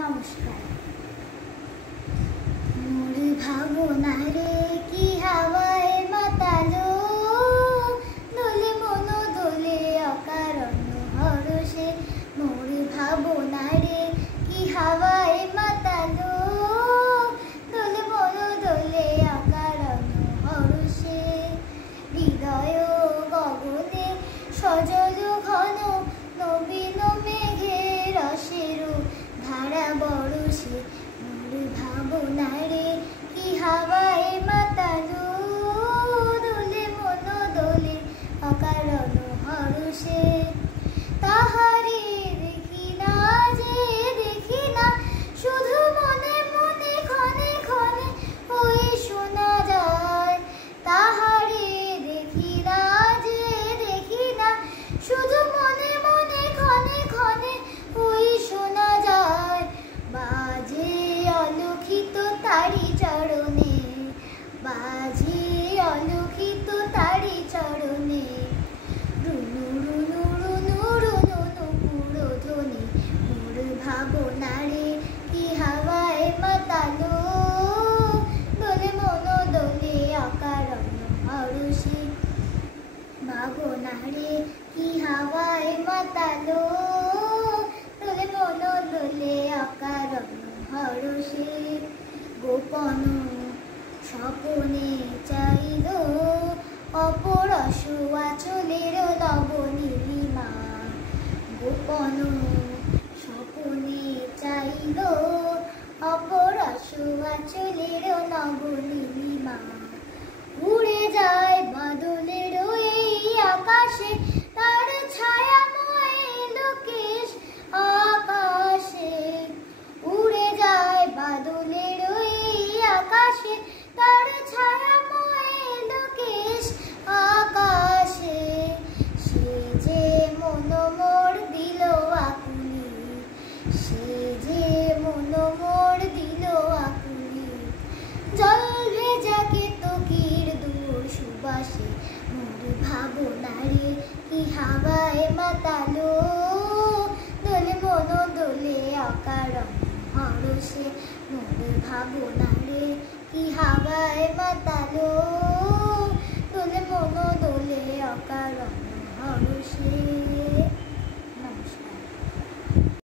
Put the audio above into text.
নমস্কার। মোর ভাবনা রে কি হাওয়ায় মাতালো, দোলে মন দোলে অকারণ হরষে। মোর ভাবনা রে কি হাওয়ায় মাতালো, দোলে মন দোলে অকারণ হরষে। হৃদয় গগনে সজল ঘন নবীন মেঘের রসের ধারা বরষে। মোর ভাবনা রে কি হাওয়ায় মাতালো, দোলে মন দোলে অকারণ হরষে। তাহারে দেখি না যে দেখি না, শুধু মনে মনে ক্ষণে ক্ষণে ওই শোনা যায়। তাহারে দেখি না যে দেখি না, শুধু মনে মনে ক্ষণে ক্ষণে ওই শোনা যায়। বাজে অলক্ষিত তারি চরণে, বাজে অলক্ষিত তারি চরণে। রুনু রুনু রুনু রুনু নুপুর ধ্বনি। মোর ভাবনা রে কি হাওয়ায় মাতালো, দোলে মন দোলে অকারণ হরষে। ভাবনা রে কি হাওয়ায় মাতালো, দোলে মন দোলে অকারণ হরষে। গোপন স্বপনে চাইল অপরস আঁচলের নবনীলিমা। গোপন স্বপনে চাইল অপরস আঁচলের নবনীলিমা। উড়ে যায় বাদলের এই আকাশে, তার ছায়াময় লোকেশ আকাশে। উড়ে যায় বাদলের এই আকাশে, তার ছায়াময় লোকেশ আকাশে। সে যে মন মোর দিল আকুলি, সে যে মন মোর দিল আকুলি। জল ভেজা কেতকীর দূর সুবাসে। মোর ভাবনা রে কি হাওয়ায় মাতালো, দোলে মন দোলে অকারণ হরষে। মোর ভাবনা রে কি হাওয়ায় মাতালো, দোলে মন দোলে অকারণ হরষে।